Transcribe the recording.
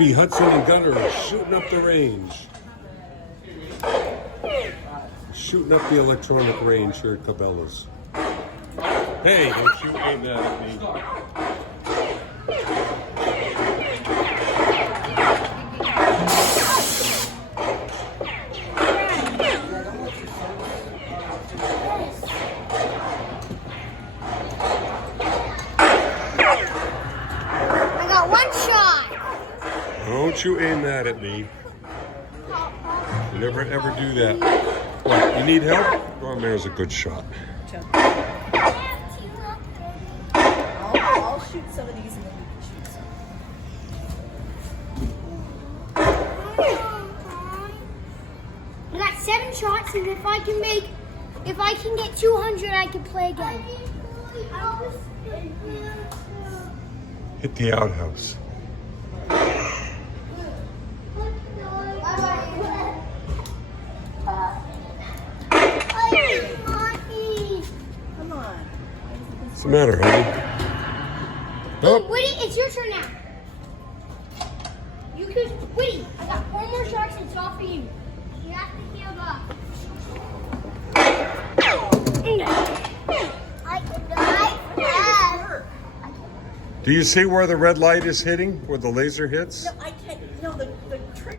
Toby, Hudson, and Gunner are shooting up the range. Shooting up the electronic range here at Cabela's. Hey, don't you aim that at me. I got one shot. Don't you aim that at me. You never ever do that. What, you need help? Go on, there's a good shot. I'll shoot some of these and then you can shoot some. I got 7 shots, and if I can get 200, I can play again. Hit the outhouse. Come on. What's the matter, honey? Hey, Woody, it's your turn now. You could, Woody, I got 4 more shots, it's all for you. You have to heal up. I can die. Do you see where the red light is hitting? Where the laser hits? No, I can't. No, the